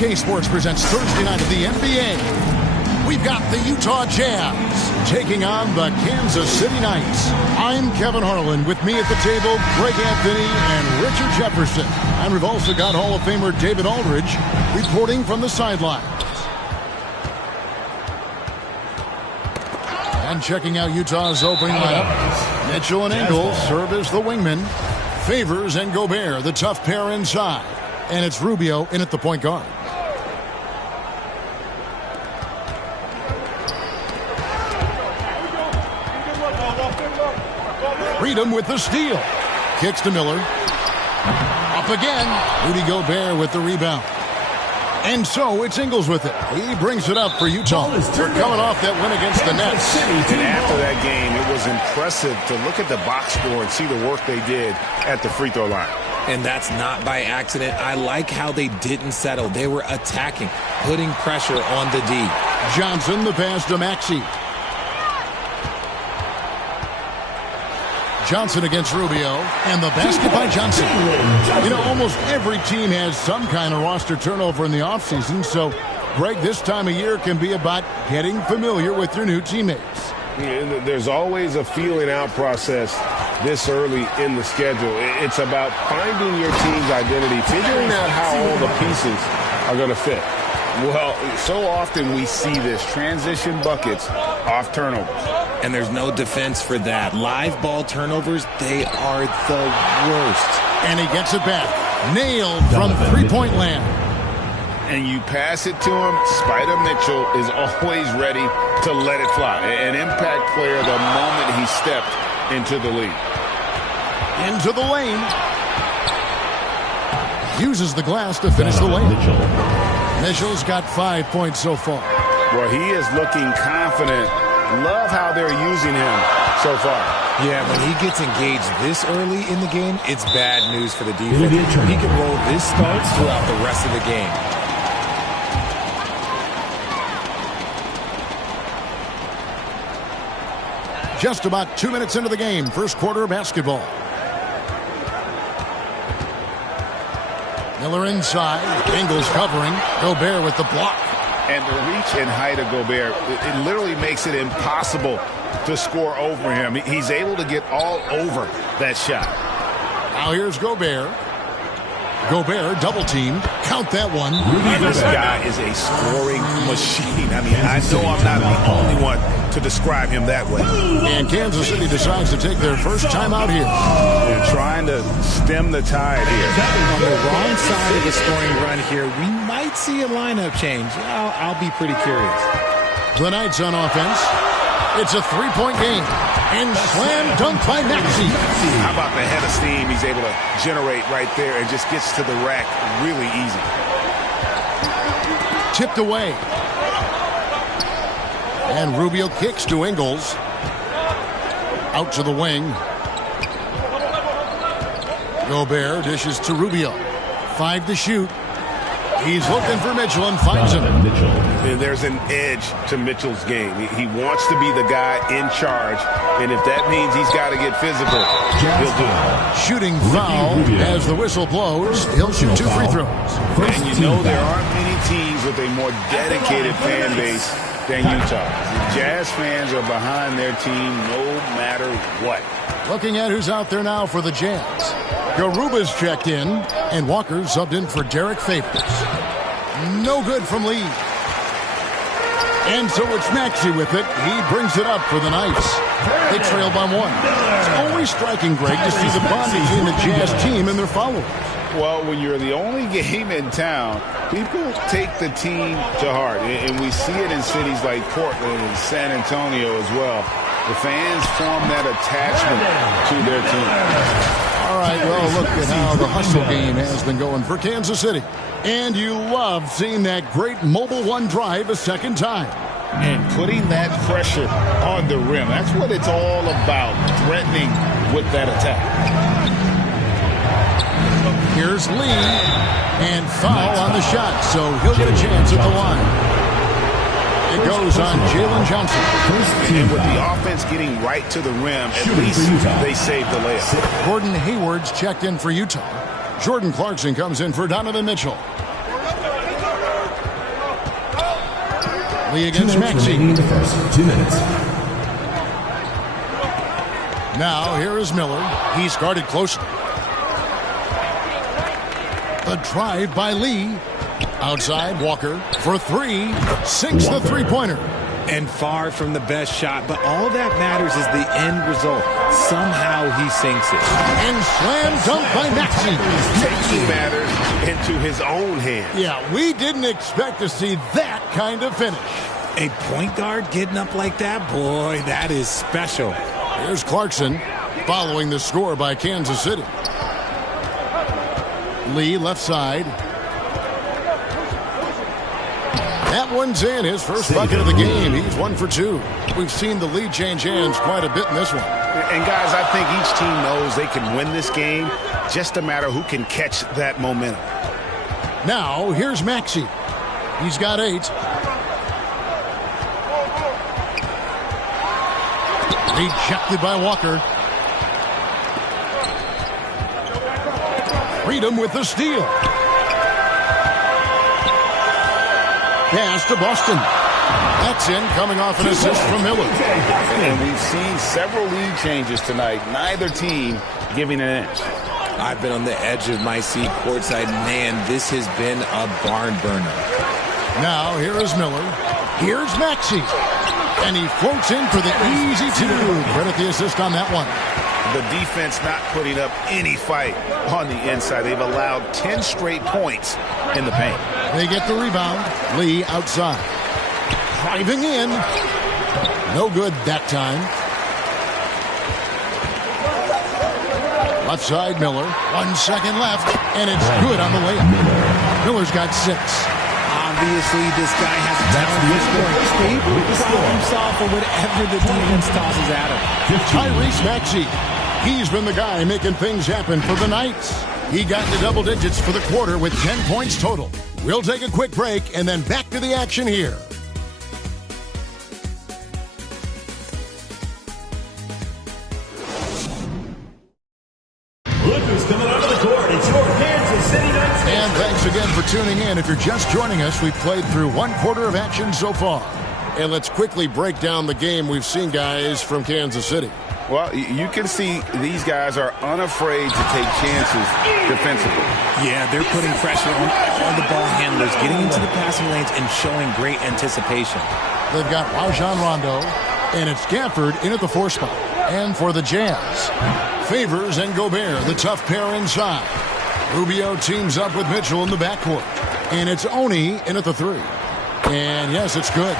2K Sports presents Thursday night of the NBA. We've got the Utah Jazz taking on the Kansas City Knights. I'm Kevin Harlan. With me at the table, Greg Anthony and Richard Jefferson. And we've also got Hall of Famer David Aldridge reporting from the sidelines. And checking out Utah's opening lineup, Mitchell and Ingles serve as the wingmen. Favors and Gobert, the tough pair inside. And it's Rubio in at the point guard. Freedom with the steal. Kicks to Miller. Up again. Rudy Gobert with the rebound. And so it's Ingles with it. He brings it up for Utah. They're coming off that win against the Nets. And after that game, it was impressive to look at the box score and see the work they did at the free throw line. And that's not by accident. I like how they didn't settle. They were attacking, putting pressure on the D. Johnson, the pass to Maxey. Johnson against Rubio, and the basket by Johnson. You know, almost every team has some kind of roster turnover in the offseason, so, Greg, this time of year can be about getting familiar with your new teammates. There's always a feeling out process this early in the schedule. It's about finding your team's identity, figuring out how all the pieces are going to fit. Well, so often we see this, transition buckets off turnovers. And there's no defense for that. Live ball turnovers, they are the worst. And he gets it back. Nailed from three-point land. And you pass it to him, Spider Mitchell is always ready to let it fly. An impact player the moment he stepped into the lead. Into the lane. Uses the glass to finish the lane. Mitchell's got 5 points so far. Well, he is looking confident. Love how they're using him so far. Yeah, when he gets engaged this early in the game, it's bad news for the defense. He can roll this start throughout the rest of the game. Just about 2 minutes into the game, first quarter basketball. Miller inside, Ingles covering, Gobert with the block. And the reach and height of Gobert, it literally makes it impossible to score over him. He's able to get all over that shot. Now here's Gobert. Gobert double team. Count that one. This guy is a scoring machine. I mean, I know I'm not the only one to describe him that way. And Kansas City decides to take their first time out here. They're trying to stem the tide here. On the wrong side of the scoring run here, we might see a lineup change. I'll be pretty curious. The Knights on offense. It's a three-point game. And slam dunk by Maxey. How about the head of steam he's able to generate right there and just gets to the rack really easy. Tipped away. And Rubio kicks to Ingles. Out to the wing. Gobert dishes to Rubio. 5 to shoot. He's looking for Mitchell and finds him. And there's an edge to Mitchell's game. He wants to be the guy in charge, and if that means he's got to get physical, he'll do it. Shooting foul as the whistle blows. He'll shoot 2 free throws. And you know there aren't many teams with a more dedicated fan base than Utah. The Jazz fans are behind their team no matter what. Looking at who's out there now for the Jazz. Garuba's checked in, and Walker subbed in for Derek Favors. No good from Lee. And so it's Maxey with it. He brings it up for the Knights. They trail by 1. It's always striking, Greg, to see the bond between the Jazz team and their followers. Well, when you're the only game in town, people take the team to heart. And we see it in cities like Portland and San Antonio as well. The fans form that attachment to their team. All right, well, look at how the hustle game has been going for Kansas City. And you love seeing that great Mobile One drive a second time. And putting that pressure on the rim. That's what it's all about, threatening with that attack. Here's Lee. And foul on the shot, so he'll get a chance at the line. It goes on Jalen Johnson. And with the offense getting right to the rim, at least they saved the layup. Gordon Hayward's checked in for Utah. Jordan Clarkson comes in for Donovan Mitchell. Lee against Maxey. In the first 2 minutes. Now here is Miller. He's guarded closely. The drive by Lee. Outside, Walker for three. Sinks the three-pointer. And far from the best shot, but all that matters is the end result. Somehow he sinks it. And slam dunk by Maxey. Taking matters into his own hands. Yeah, we didn't expect to see that kind of finish. A point guard getting up like that? Boy, that is special. Here's Clarkson following the score by Kansas City. Lee left side. That one's in, his first bucket of the game. He's 1 for 2. We've seen the lead change hands quite a bit in this one. And guys, I think each team knows they can win this game. Just a matter who can catch that momentum. Now, here's Maxey. He's got 8. Rejected by Walker. Freedom with the steal. Pass to Boston. That's in, coming off an assist from Miller. And we've seen several lead changes tonight. Neither team giving an inch. I've been on the edge of my seat courtside. Man, this has been a barn burner. Now, here is Miller. Here's Maxey. And he floats in for the easy 2. Credit the assist on that one. The defense not putting up any fight on the inside. They've allowed 10 straight points in the paint. They get the rebound. Lee outside. Driving in. No good that time. Left side, Miller. 1 second left, and it's good on the layup. Miller's got 6. Obviously, this guy has a talent for scoring. He will problem solve for whatever the defense tosses at him. Tyrese Maxey. He's been the guy making things happen for the Knights. He got into double digits for the quarter with 10 points total. We'll take a quick break and then back to the action here. Look who's coming onto the court. It's your Kansas City Knights. And thanks again for tuning in. If you're just joining us, we've played through 1 quarter of action so far. And let's quickly break down the game we've seen, guys, from Kansas City. Well, you can see these guys are unafraid to take chances defensively. Yeah, they're putting pressure on all the ball handlers, getting into the passing lanes and showing great anticipation. They've got Rajon Rondo, and it's Gafford in at the 4 spot. And for the Jazz, Favors and Gobert, the tough pair inside. Rubio teams up with Mitchell in the backcourt. And it's Oni in at the 3. And yes, it's good.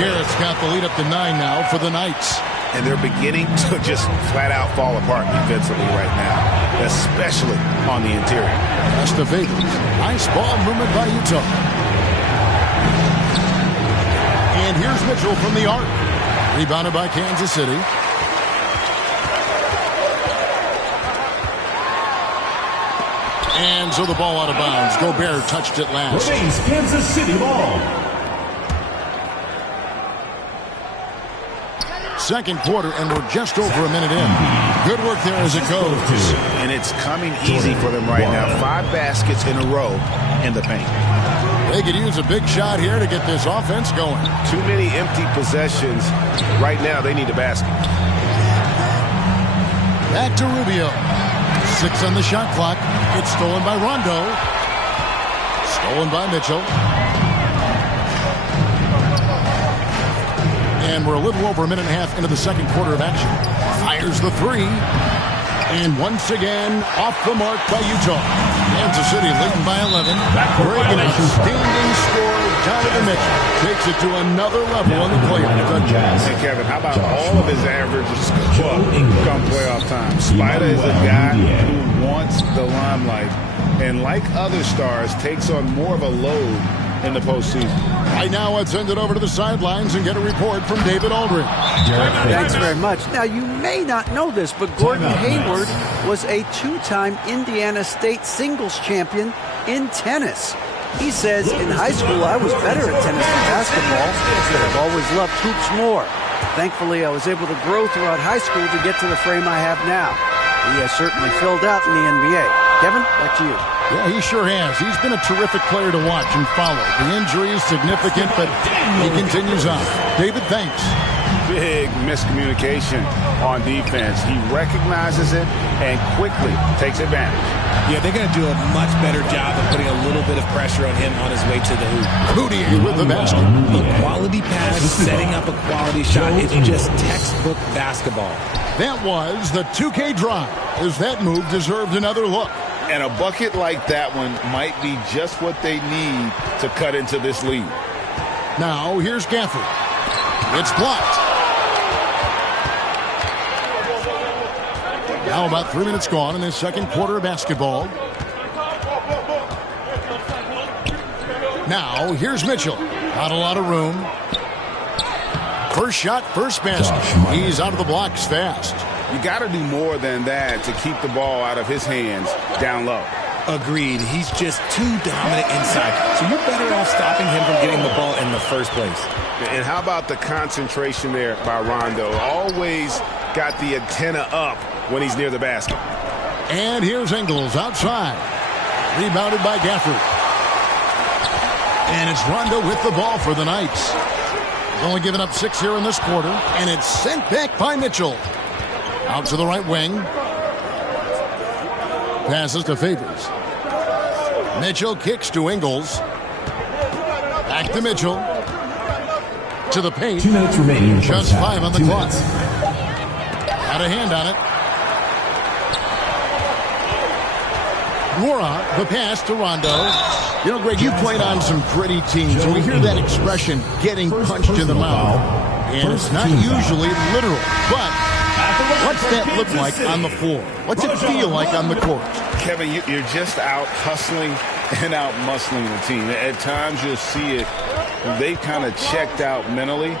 Garrett's got the lead up to 9 now for the Knights. And they're beginning to just flat out fall apart defensively right now, especially on the interior. That's the Favors. Nice ball movement by Utah. And here's Mitchell from the arc. Rebounded by Kansas City. And so the ball out of bounds. Gobert touched it last. Remains Kansas City ball. Second quarter, and we're just over a minute in. Good work there as it goes. And it's coming easy for them right now. 5 baskets in a row in the paint. They could use a big shot here to get this offense going. Too many empty possessions. Right now, they need a basket. Back to Rubio. 6 on the shot clock. It's stolen by Rondo. Stolen by Mitchell. And we're a little over a minute and a half into the second quarter of action. Fires the 3. And once again, off the mark by Utah. Kansas City leading by 11. Great, an outstanding score. Donovan Mitchell takes it to another level in the playoffs. Hey, Kevin, how about all of his averages come playoff time? Spider is a guy who wants the limelight. And like other stars, takes on more of a load in the postseason. Right now, let's send it over to the sidelines and get a report from David Aldridge. Thanks very much. Now, you may not know this, but Gordon Hayward was a 2-time Indiana State singles champion in tennis. He says, in high school, I was better at tennis than basketball, but I've always loved hoops more. Thankfully, I was able to grow throughout high school to get to the frame I have now. He has certainly filled out in the NBA. Kevin, back to you. Yeah, he sure has. He's been a terrific player to watch and follow. The injury is significant, but he continues on. David, thanks. Big miscommunication on defense. He recognizes it and quickly takes advantage. Yeah, they're going to do a much better job of putting a little bit of pressure on him on his way to the hoop. Moutier with the basket. A quality pass, setting up a quality shot. It's just textbook basketball. That was the 2K drive, as that move deserved another look. And a bucket like that one might be just what they need to cut into this lead. Now, here's Gafford. It's blocked. Now about 3 minutes gone in this second quarter of basketball. Now, here's Mitchell. Not a lot of room. First shot, first basket. He's out of the blocks fast. You got to do more than that to keep the ball out of his hands down low. Agreed. He's just too dominant inside. So you're better off stopping him from getting the ball in the first place. And how about the concentration there by Rondo? Always got the antenna up when he's near the basket. And here's Ingles outside. Rebounded by Gafford. And it's Rondo with the ball for the Knights. He's only given up 6 here in this quarter. And it's sent back by Mitchell. Out to the right wing. Passes to Favors. Mitchell kicks to Ingles. Back to Mitchell. To the paint. 2 minutes remaining. Just 5 on the clock. Got a hand on it. Mora, the pass to Rondo. You know, Greg, you played on some gritty teams, and we hear that expression, getting punched in the mouth. And it's not usually literal, but what's that look like on the floor? What's it feel like on the court? Kevin, you're just out hustling and out muscling the team. At times you'll see it. They've kind of checked out mentally.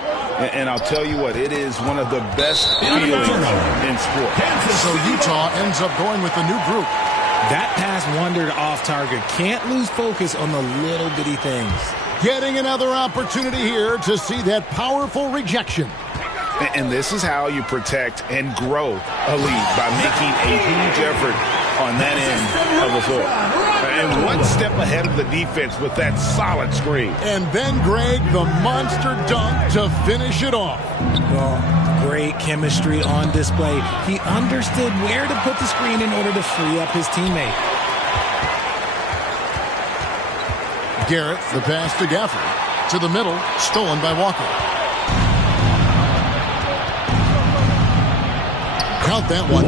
And I'll tell you what, it is one of the best feelings in sport. So Utah ends up going with a new group. That pass wandered off target. Can't lose focus on the little bitty things. Getting another opportunity here to see that powerful rejection. And this is how you protect and grow a lead, by making a huge effort on that end of the floor. And one step ahead of the defense with that solid screen. And then, Greg, the monster dunk to finish it off. Well, great chemistry on display. He understood where to put the screen in order to free up his teammate. Garrett, the pass to Gafford. To the middle, stolen by Walker. Count that one.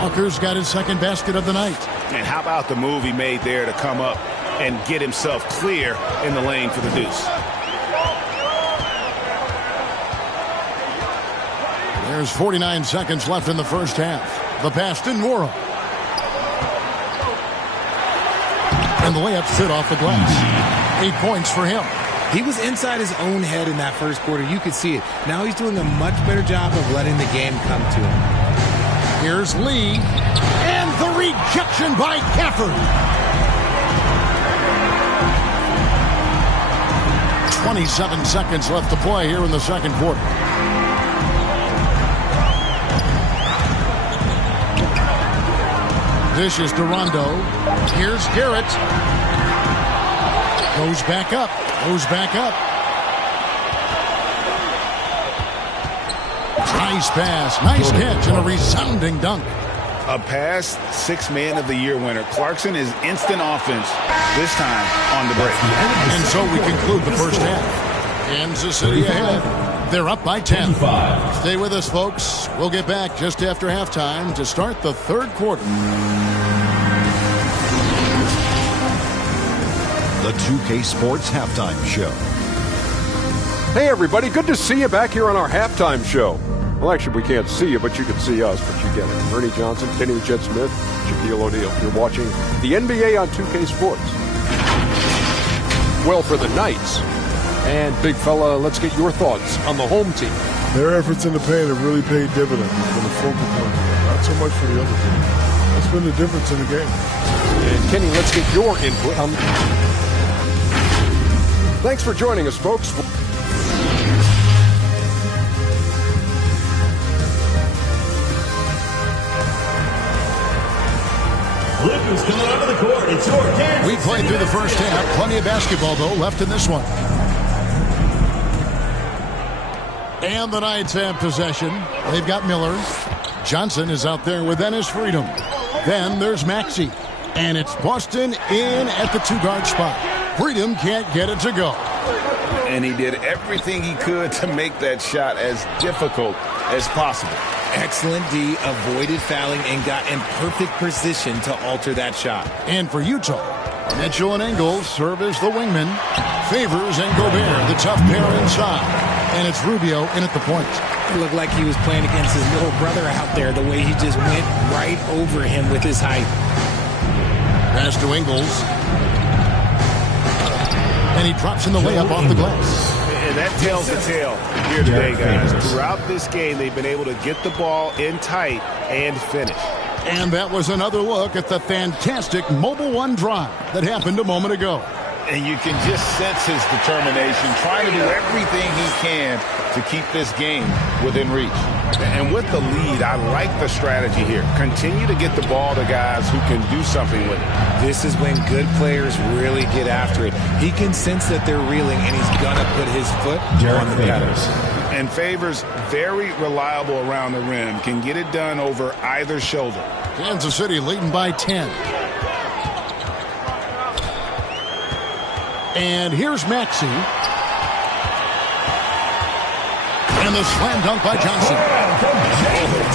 Walker's got his second basket of the night. And how about the move he made there to come up and get himself clear in the lane for the deuce? There's 49 seconds left in the first half. The pass to Nwora. And the layup sit off the glass. 8 points for him. He was inside his own head in that first quarter. You could see it. Now he's doing a much better job of letting the game come to him. Here's Lee. And the rejection by Gafford. 27 seconds left to play here in the second quarter. Dishes to Rondo. Here's Garrett. Goes back up. Goes back up. Nice pass. Nice catch and a resounding dunk. A past Sixth Man of the Year winner. Clarkson is instant offense, this time on the break. And so we conclude the first half. Kansas City ahead. They're up by 10. Stay with us, folks. We'll get back just after halftime to start the third quarter. The 2K Sports Halftime Show. Hey, everybody. Good to see you back here on our halftime show. Well, actually, we can't see you, but you can see us, but you get it. Ernie Johnson, Kenny the Jet Smith, Shaquille O'Neal. You're watching the NBA on 2K Sports. Well, for the Knights. And, big fella, let's get your thoughts on the home team. Their efforts in the paint have really paid dividends for the focal point. Not so much for the other team. That's been the difference in the game. And, Kenny, let's get your input on... Thanks for joining us, folks. Look who's coming onto the court. It's your Kansas We played through the first half. Plenty of basketball, though, left in this one. And the Knights have possession. They've got Miller. Johnson is out there with Ennis Freedom. Then there's Maxey. And it's Boston in at the two-guard spot. Freedom can't get it to go. And he did everything he could to make that shot as difficult as possible. Excellent D, avoided fouling and got in perfect position to alter that shot. And for Utah, Mitchell and Ingles serve as the wingmen. Favors and Gobert, the tough pair inside. And it's Rubio in at the point. It looked like he was playing against his little brother out there, the way he just went right over him with his height. Pass to Ingles. And he drops in the layup off the glass. And that tells the tale here today, guys. Throughout this game, they've been able to get the ball in tight and finish. And that was another look at the fantastic Mobile One drive that happened a moment ago. And you can just sense his determination, trying to do everything he can to keep this game within reach. And with the lead, I like the strategy here. Continue to get the ball to guys who can do something with it. This is when good players really get after it. He can sense that they're reeling, and he's going to put his foot on the pedals. And Favors, very reliable around the rim, can get it done over either shoulder. Kansas City leading by 10. And here's Maxey. And the slam dunk by Johnson.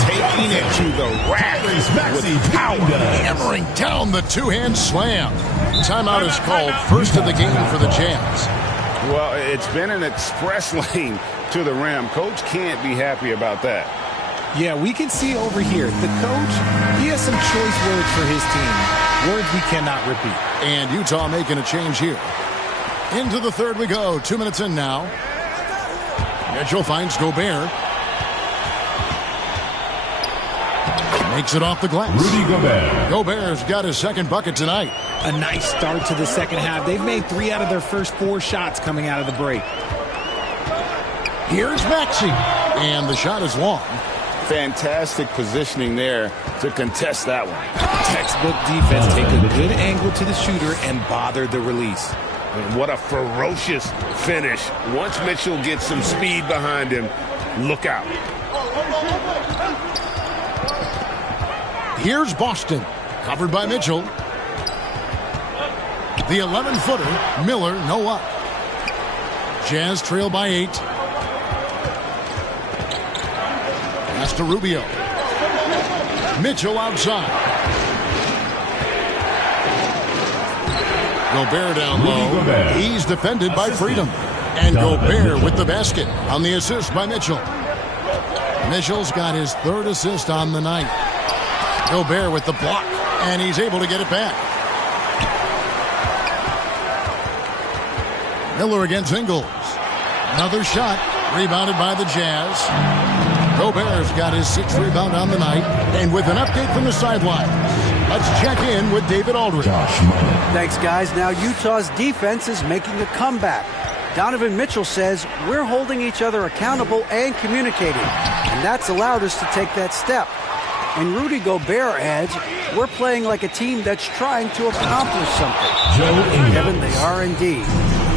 Taking it to the rack with power. Hammering down the two-hand slam. Timeout is called, first of the game for the Jazz. Well, it's been an express lane to the rim. Coach can't be happy about that. Yeah, we can see over here. The coach, he has some choice words for his team. Words we cannot repeat. And Utah making a change here. Into the third we go. 2 minutes in now. Mitchell finds Gobert. Makes it off the glass. Rudy Gobert. Gobert's got his second bucket tonight. A nice start to the second half. They've made 3 out of their first 4 shots coming out of the break. Here's Maxey. And the shot is long. Fantastic positioning there to contest that one. Textbook defense. Take a good angle to the shooter and bother the release. And what a ferocious finish. Once Mitchell gets some speed behind him, look out. Here's Boston. Covered by Mitchell. The 11-footer, Miller, no up. Jazz trail by 8. Pass to Rubio. Mitchell outside. Gobert down low. He's defended by Freedom. And Gobert with the basket on the assist by Mitchell. Mitchell's got his 3rd assist on the night. Gobert with the block, and he's able to get it back. Miller against Ingles. Another shot, rebounded by the Jazz. Gobert's got his 6th rebound on the night. And with an update from the sideline, let's check in with David Aldridge. Thanks, guys. Now Utah's defense is making a comeback. Donovan Mitchell says we're holding each other accountable and communicating, and that's allowed us to take that step. And Rudy Gobert adds, we're playing like a team that's trying to accomplish something. Kevin, they are indeed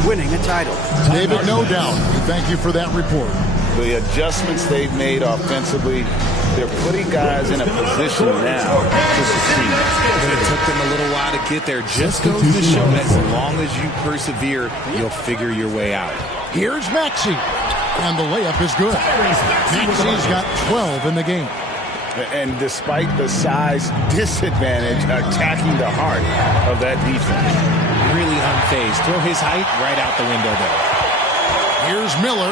winning a title. David, no doubt. Thank you for that report. The adjustments they've made offensively, they're putting guys in a position now to succeed. It took them a little while to get there. Just goes to show that as long as you persevere, you'll figure your way out. Here's Maxey. And the layup is good. Maxey's got 12 in the game. And despite the size disadvantage, attacking the heart of that defense. Really unfazed. Throw his height right out the window there. Here's Miller.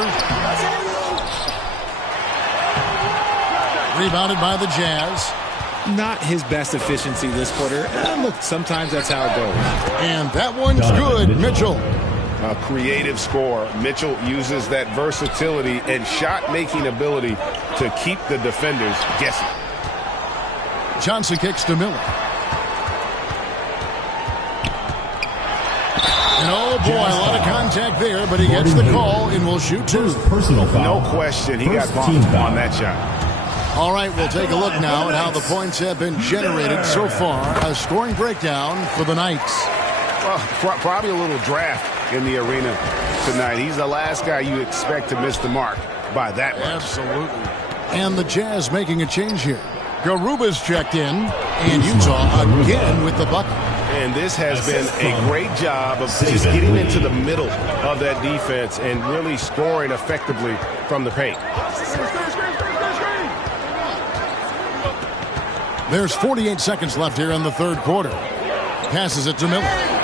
Rebounded by the Jazz. Not his best efficiency this quarter. Look, sometimes that's how it goes. And that one's good, Mitchell. A creative scorer. Mitchell uses that versatility and shot-making ability to keep the defenders guessing. Johnson kicks to Miller. And oh boy, a lot of contact there, but he gets the call and will shoot 2. Personal foul. No question, he got bumped on that shot. All right, we'll take a look now at how the points have been generated so far. A scoring breakdown for the Knights. Well, probably a little draft in the arena tonight. He's the last guy you expect to miss the mark by that much. Absolutely. And the Jazz making a change here. Garuba's checked in, and Utah again with the bucket. And this has been a great job of just getting into the middle of that defense and really scoring effectively from the paint. There's 48 seconds left here in the third quarter. Passes it to Miller.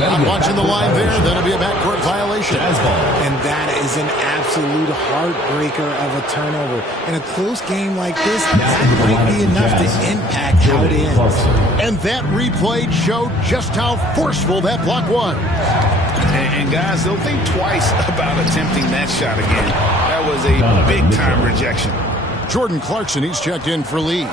Not watching the line there. That'll be a backcourt violation. And that is an absolute heartbreaker of a turnover. In a close game like this, that might be enough to impact how it ends. And that replay showed just how forceful that block was. And guys, they'll think twice about attempting that shot again. That was a big-time rejection. Jordan Clarkson, he's checked in for Lee.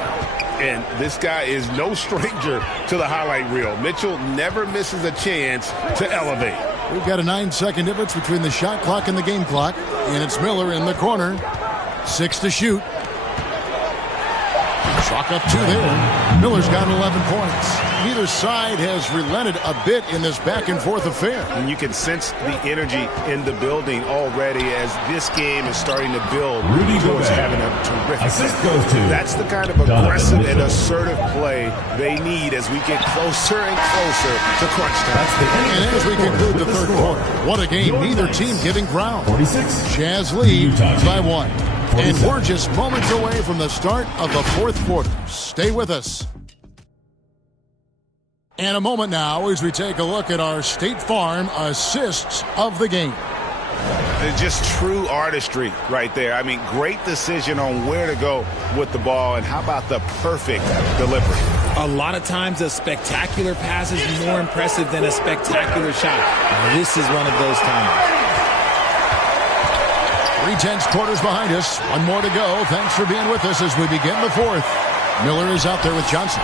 And this guy is no stranger to the highlight reel. Mitchell never misses a chance to elevate. We've got a 9-second difference between the shot clock and the game clock. And it's Miller in the corner. 6 to shoot. Chalk up 2 there. Miller's got 11 points. Neither side has relented a bit in this back-and-forth affair. And you can sense the energy in the building already as this game is starting to build towards having a terrific game. That's the kind of aggressive and assertive play they need as we get closer and closer to crunch time. And as we conclude the third quarter, what a game. Neither team giving ground. Jazz lead by 1. And we're just moments away from the start of the fourth quarter. Stay with us. And a moment now as we take a look at our State Farm assists of the game. It's just true artistry right there. I mean, great decision on where to go with the ball, and how about the perfect delivery? A lot of times a spectacular pass is more impressive than a spectacular shot. This is one of those times. 3/10 quarters behind us. One more to go. Thanks for being with us as we begin the fourth. Miller is out there with Johnson.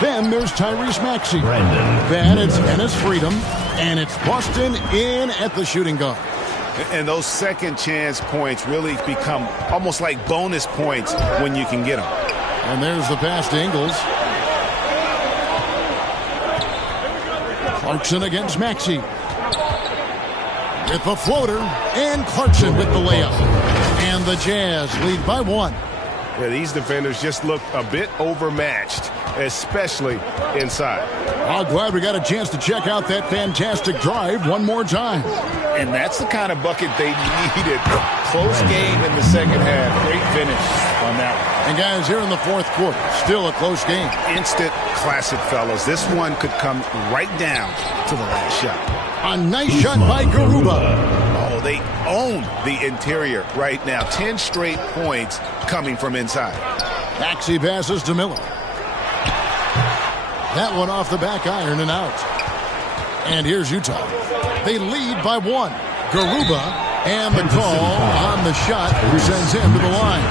Then there's Tyrese Maxey. Then it's Ennis Freedom. And it's Boston in at the shooting guard. And those second chance points really become almost like bonus points when you can get them. And there's the pass to Ingles. Clarkson against Maxey. With the floater. And Clarkson with the layup. And the Jazz lead by 1. Yeah, these defenders just look a bit overmatched, especially inside. Oh, glad we got a chance to check out that fantastic drive one more time. And that's the kind of bucket they needed. Close game in the second half. Great finish on that one. And guys, here in the fourth quarter, still a close game. Instant classic, fellas. This one could come right down to the last shot. A nice shot by Garuba. Oh, they own the interior right now. 10 straight points coming from inside. Maxey passes to Miller. That one off the back iron and out. And here's Utah. They lead by 1. Garuba, and the call on the shot sends him to the line.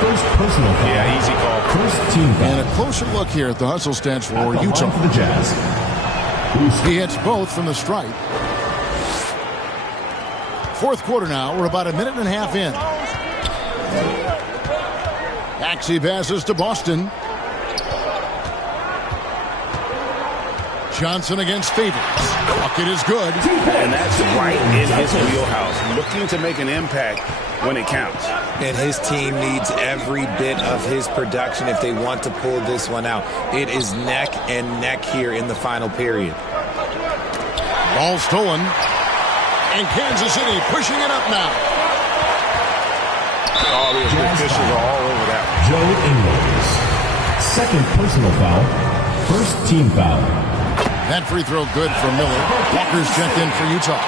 First personal foul. Yeah, easy call. First team foul. And a closer look here at the hustle stance for Utah. For the Jazz. He hits both from the stripe. Fourth quarter now. We're about a minute and a half in. Maxey passes to Boston. Johnson against Favors. Bucket is good. And that's right in his wheelhouse. Looking to make an impact when it counts. And his team needs every bit of his production if they want to pull this one out. It is neck and neck here in the final period. Ball stolen. And Kansas City pushing it up now. All the officials are all over that. Joe Ingles. Second personal foul. First team foul. That free throw good for Miller. Walker's checked in for Utah.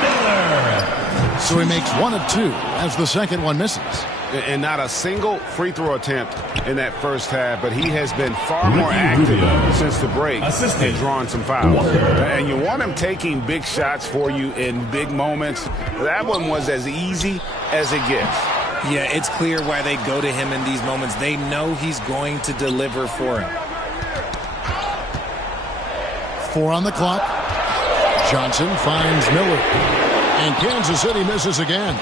Miller. So he makes 1 of 2 as the second one misses. And not a single free throw attempt in that first half, but he has been far more active since the break and drawn some fouls. And you want him taking big shots for you in big moments. That one was as easy as it gets. Yeah, it's clear why they go to him in these moments. They know he's going to deliver for him. 4 on the clock. Johnson finds Miller. And Kansas City misses again.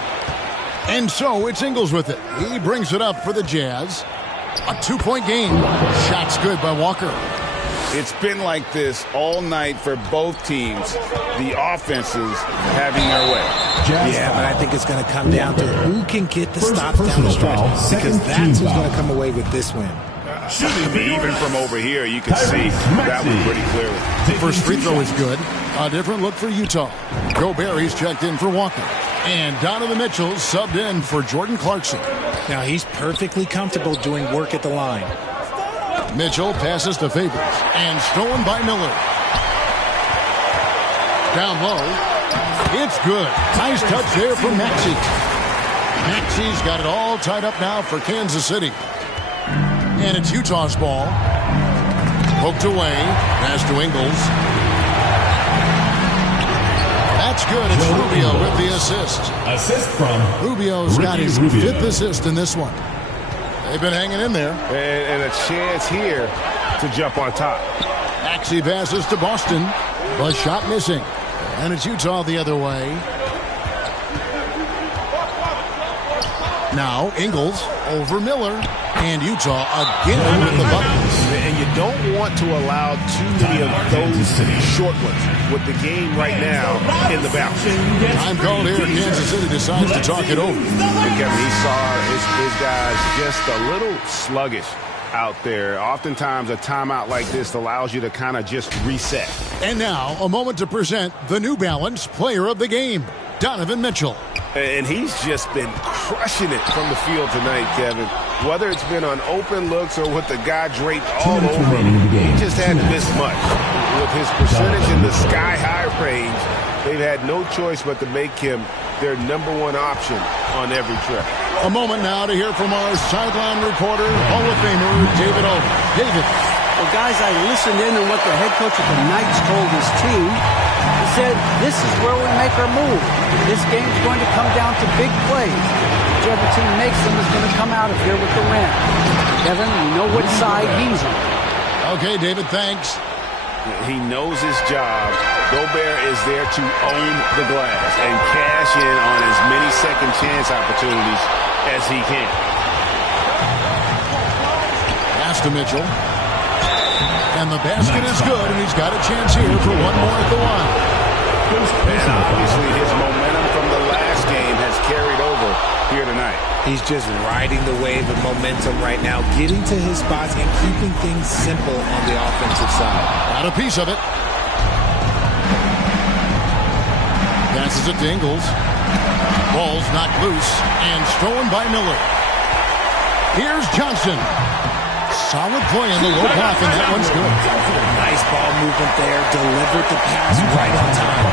And so it's Ingles with it. He brings it up for the Jazz. A 2-point game. Shot's good by Walker. It's been like this all night for both teams. The offenses having their way. Yeah, but I think it's going to come down to who can get the stops down the stretch, because that's who's going to come away with this win. Even from over here, you can see that one pretty clearly. First free throw is good. A different look for Utah. Gobert checked in for Walker. And Donovan Mitchell subbed in for Jordan Clarkson. Now he's perfectly comfortable doing work at the line. Mitchell passes to Favors. And stolen by Miller. Down low. It's good. Nice touch there from Maxey. Maxey's got it all tied up now for Kansas City. And it's Utah's ball. Poked away. Pass to Ingles. That's good. It's Rubio with the assist. Assist from Rubio's got his 5th assist in this one. They've been hanging in there. And a chance here to jump on top. Maxey passes to Boston, but shot missing. And it's Utah the other way. Now Ingles over Miller. And Utah again with the buckets. And you don't want to allow too many of those short ones with the game right now in the balance. Time called here. Kansas City decides to talk it over. And Kevin, he saw his guys just a little sluggish out there. Oftentimes a timeout like this allows you to kind of just reset. And now a moment to present the New Balance Player of the Game, Donovan Mitchell. And he's just been crushing it from the field tonight, Kevin. Whether it's been on open looks or with the guy draped all over him, he just hadn't missed much. With his percentage in the sky-high range, they've had no choice but to make him their #1 option on every trip. A moment now to hear from our sideline reporter, Hall of Famer David Olden. David. Well, guys, I listened in on what the head coach of the Knights told his team. He said, this is where we make our move. This game's going to come down to big plays. Whichever team makes them is going to come out of here with the win. Kevin, you know what side he's on. Okay, David, thanks. He knows his job. Gobert is there to own the glass and cash in on as many second chance opportunities as he can. Pass to Mitchell. And the basket is good, and he's got a chance here for one more at the line. And obviously his momentum from the last game has carried over here tonight. He's just riding the wave of momentum right now, getting to his spots and keeping things simple on the offensive side. Got a piece of it. Passes it to Ingles. Ball's knocked loose and stolen by Miller. Here's Johnson. Solid play in the low block, and that one's good. Nice ball movement there. Delivered the pass right on time.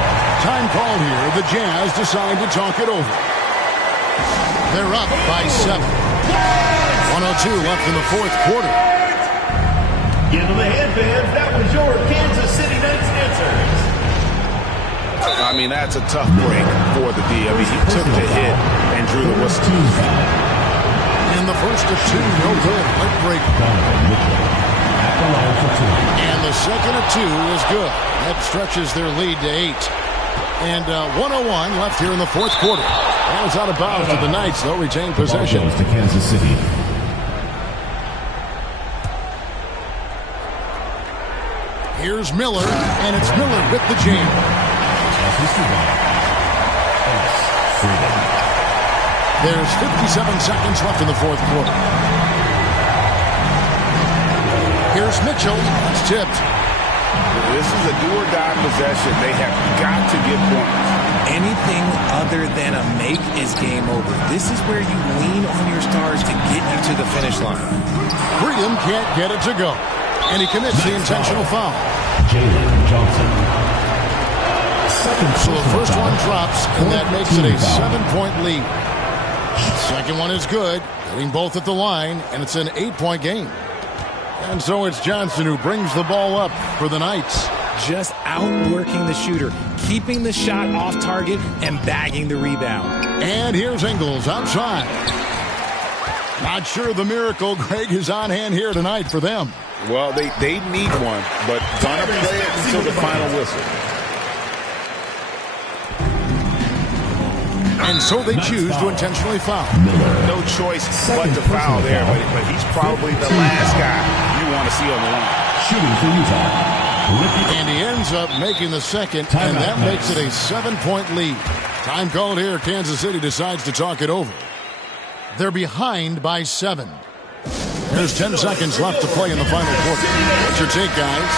Time called here. The Jazz decide to talk it over. They're up by 7. 1:02 left in the 4th quarter. Give them a hand, fans. That was your Kansas City Knights answers. I mean, that's a tough break for the D. I mean, he took the hit and drew the whistle. And the first of 2, no good. Late break. And the second of 2 is good. That stretches their lead to 8. And 1:01 left here in the 4th quarter. That was out of bounds to the Knights. They'll retain possession. To Kansas City. Here's Miller, and it's Miller with the jam. There's 57 seconds left in the 4th quarter. Here's Mitchell. It's tipped. This is a do-or-die possession. They have got to get points. Anything other than a make is game over. This is where you lean on your stars to get you to the finish line. Freedom can't get it to go. And he commits the intentional foul. Jalen Johnson. So the first one drops, and that makes it a 7-point lead. Second one is good, hitting both at the line, and it's an 8-point game. And so it's Johnson who brings the ball up for the Knights. Just outworking the shooter, keeping the shot off target, and bagging the rebound. And here's Ingles outside. Not sure the miracle, Greg, is on hand here tonight for them. Well, they need one, but gonna play it until the final whistle. And so they choose to intentionally foul. No choice but to foul there, but he's probably the last guy you want to see on the line. Shooting for Utah. And he ends up making the second, and that makes it a 7-point lead. Time called here. Kansas City decides to talk it over. They're behind by 7. There's 10 seconds left to play in the final quarter. What's your take, guys?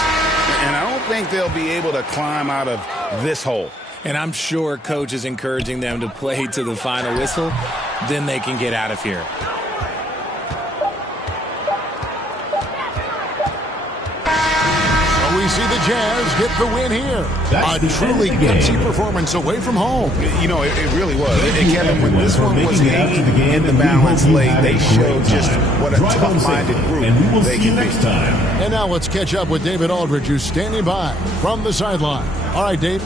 And I don't think they'll be able to climb out of this hole. And I'm sure coach is encouraging them to play to the final whistle. Then they can get out of here. So we see the Jazz get the win here. A truly gutsy performance away from home. You know, it really was. And Kevin, when this one was hanging in the balance late, they showed just what a tough-minded group they can be. And now let's catch up with David Aldridge, who's standing by from the sideline. All right, Dave.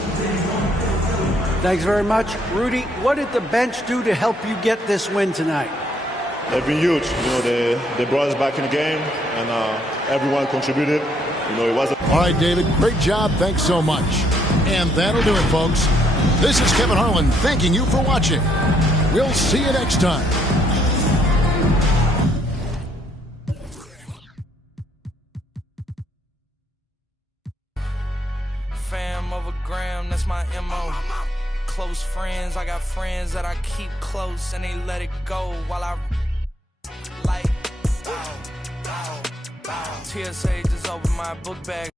Thanks very much. Rudy, what did the bench do to help you get this win tonight? They've been huge. You know, they brought us back in the game, and everyone contributed. You know, it wasn't. All right, David, great job. Thanks so much. And that'll do it, folks. This is Kevin Harlan thanking you for watching. We'll see you next time. Fam over gram, that's my MO. Close friends, I got friends that I keep close and they let it go while I like TSA just opened my book bag.